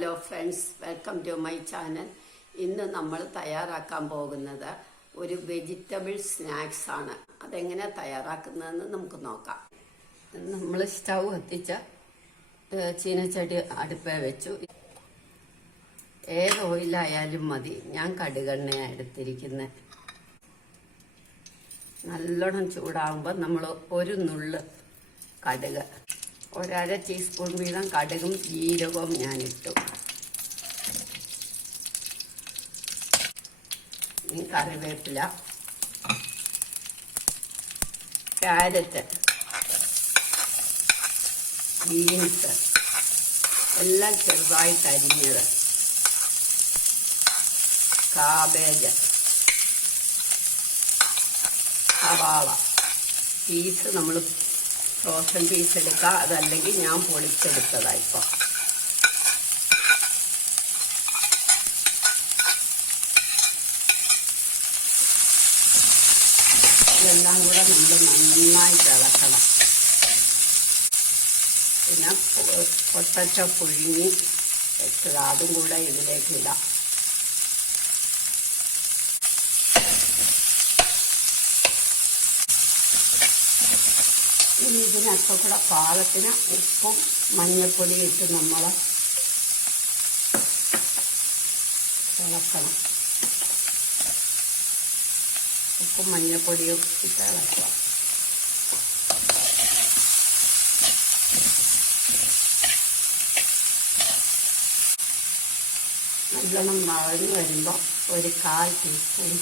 Hello friends, welcome to my channel. ഇന്ന് നമ്മൾ തയ്യാറാക്കാൻ പോകുന്നത് ഒരു വെജിറ്റബിൾ സ്നാക്സ് ആണ്. അതെങ്ങനെ തയ്യാറാക്കുന്നതെന്ന് നമുക്ക് നോക്കാം. നമ്മൾ സ്റ്റൗ കത്തിച്ച ചീനച്ചട്ടി അടുപ്പേ വെച്ചു. ഏത് ഓയിലായാലും മതി, ഞാൻ കടുകെണ്ണയാണ് എടുത്തിരിക്കുന്നത്. നല്ലോണം ചൂടാകുമ്പോൾ നമ്മൾ ഒരു നുള്ള് കടുക്, 1/2 ടീസ്പൂൺ വീതം കടുകും ജീരകവും ഞാനിട്ടു. കറിവേപ്പില, ക്യാരറ്റ്, ബീൻസ് എല്ലാം ചെറുതായിട്ട് അരിഞ്ഞത്, കാബേജ്, സവാള, പീസ് നമ്മൾ ഫ്രോസൺ പീസ് എടുക്കുക, അതല്ലെങ്കിൽ ഞാൻ പൊളിച്ചെടുത്തതാണ്. ഇപ്പോൾ ഇതെല്ലാം കൂടെ നമ്മൾ നന്നായിട്ട് ഇളക്കണം. പിന്നെ പൊട്ടറ്റോ പുഴുങ്ങി വെച്ചത് അതും കൂടെ ഇതിലേക്ക് ഇടാം. ഇനി ഇതിനൊക്കെ കൂടെ പാകത്തിന് ഉപ്പും മഞ്ഞൾപ്പൊടിയും ഇട്ട് നമ്മൾ ഇളക്കണം. ഉപ്പും മഞ്ഞൾപ്പൊടിയും ഇട്ട് ഇളക്കുക. നല്ലോണം വഴഞ്ഞു വരുമ്പോൾ ഒരു 1/4 ടീസ്പൂൺ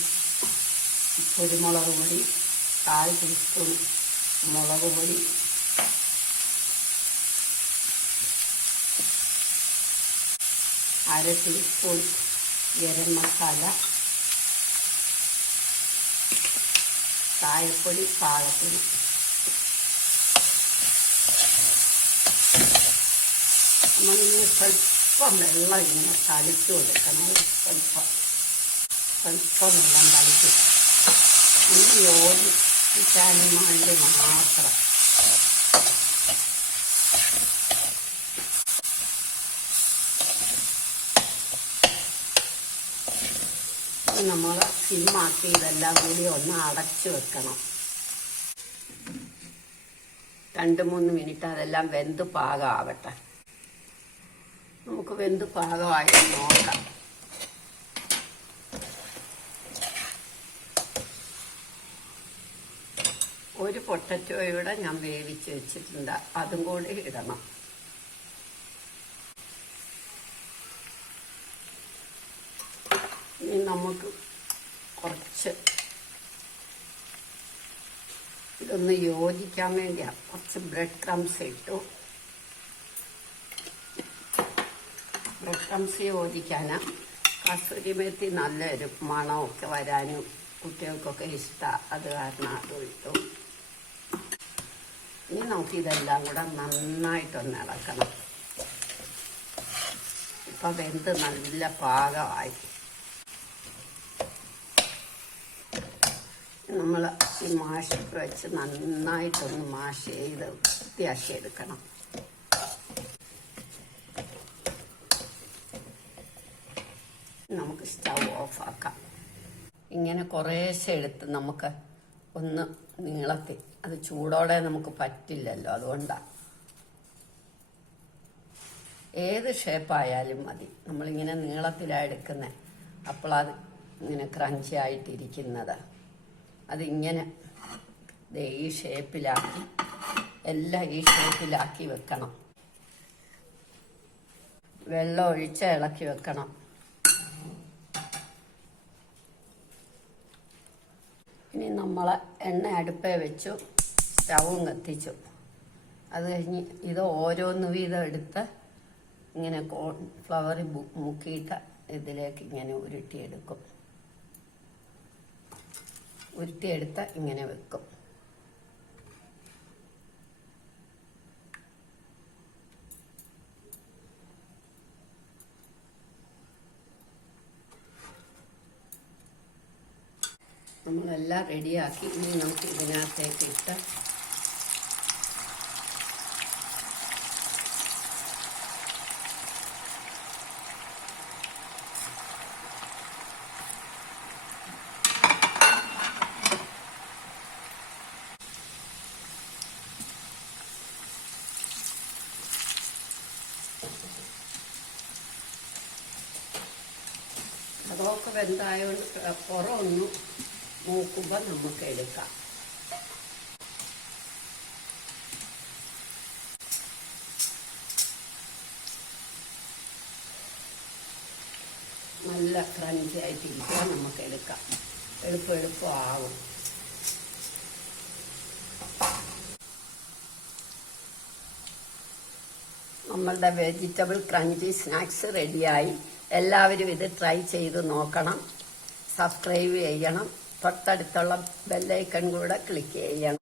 കുരുമുളക് പൊടി, 1/4 ടീസ്പൂൺ മുളക് പൊടി, അര ടീസ്പൂൺ ഗരം മസാല, കായപ്പൊടി പാകത്തിന്. നമ്മളിങ്ങനെ സ്വല്പം വെള്ളം ഇങ്ങനെ തളിച്ചു കൊടുക്കണം. സ്വല്പം വെള്ളം തളിച്ചു ഇനി യോജിപ്പിക്കാനും വേണ്ടി മാത്രം. നമ്മൾ സിമ്മാക്കി ഇതെല്ലാം കൂടി ഒന്ന് അടച്ചു വെക്കണം. 2-3 മിനിറ്റ് അതെല്ലാം വെന്ത് പാകമാവട്ടെ. നമുക്ക് വെന്ത് പാകമായി നോക്കാം. ഒരു പൊട്ടറ്റോയുടെ ഞാൻ വേവിച്ച് വെച്ചിട്ടുണ്ട്, അതും കൂടി ഇടണം. ഇനി നമുക്ക് കുറച്ച് ഇതൊന്ന് യോജിക്കാൻ വേണ്ടിയാണ് കുറച്ച് ബ്രെഡ് ക്രംസ് ഇട്ടു. ബ്രെഡ് ക്രംസ് യോജിക്കാനാണ്. കസൂരി മേത്തി നല്ലൊരു മണമൊക്കെ വരാനും കുട്ടികൾക്കൊക്കെ ഇഷ്ടമാണ്, അത് കാരണം അതും ഇട്ടു. ഇനി നമുക്കിതെല്ലാം കൂടെ നന്നായിട്ടൊന്ന് ഇളക്കണം. ഇപ്പം വെന്ത് നല്ല പാകമായി. നമ്മൾ ഈ മാഷൊക്കെ വെച്ച് നന്നായിട്ടൊന്ന് മാഷ് ചെയ്ത് വൃത്തിയാക്കി എടുക്കണം. നമുക്ക് സ്റ്റൗ ഓഫാക്കാം. ഇങ്ങനെ കുറേശ്ശെ എടുത്ത് നമുക്ക് ഒന്ന് നീളത്തിൽ, അത് ചൂടോടെ നമുക്ക് പറ്റില്ലല്ലോ, അതുകൊണ്ടാണ്. ഏത് ഷേപ്പായാലും മതി, നമ്മളിങ്ങനെ നീളത്തിലാണ് എടുക്കുന്നത്. അപ്പോൾ അത് ഇങ്ങനെ ക്രഞ്ചി ആയിട്ടിരിക്കുന്നത്. അതിങ്ങനെ ഈ ഷേപ്പിലാക്കി, എല്ലാം ഈ ഷേപ്പിലാക്കി വെക്കണം. വെള്ളം ഒഴിച്ച് ഇളക്കി വെക്കണം. ഇനി നമ്മൾ എണ്ണ അടുപ്പേ വെച്ചു, സ്റ്റൗവും കത്തിച്ചു. അത് കഴിഞ്ഞ് ഇത് ഓരോന്ന് വീതം എടുത്ത് ഇങ്ങനെ കോൺഫ്ലവറിൽ മുക്കിയിട്ട് ഇതിലേക്ക് ഇങ്ങനെ ഉരുട്ടിയെടുക്കും. ഉരുട്ടിയെടുത്ത് ഇങ്ങനെ വെക്കും. നമ്മളെല്ലാം റെഡിയാക്കി. ഇനി നമുക്ക് ഇതിനകത്തേക്ക് ഇട്ട് വെന്തായോണ്ട് പുറമൊന്ന് മൂക്കുമ്പോൾ നമുക്ക് എടുക്കാം. നല്ല ക്രഞ്ചി ആയിട്ടിരിക്കാൻ നമുക്ക് എടുക്കാം. എളുപ്പമാവും. നമ്മളുടെ വെജിറ്റബിൾ ക്രഞ്ചി സ്നാക്സ് റെഡിയായി. എല്ലാവരും ഇത് ട്രൈ ചെയ്ത് നോക്കണം. സബ്സ്ക്രൈബ് ചെയ്യണം. തൊട്ടടുത്തുള്ള ബെല്ലൈക്കൺ കൂടെ ക്ലിക്ക് ചെയ്യണം.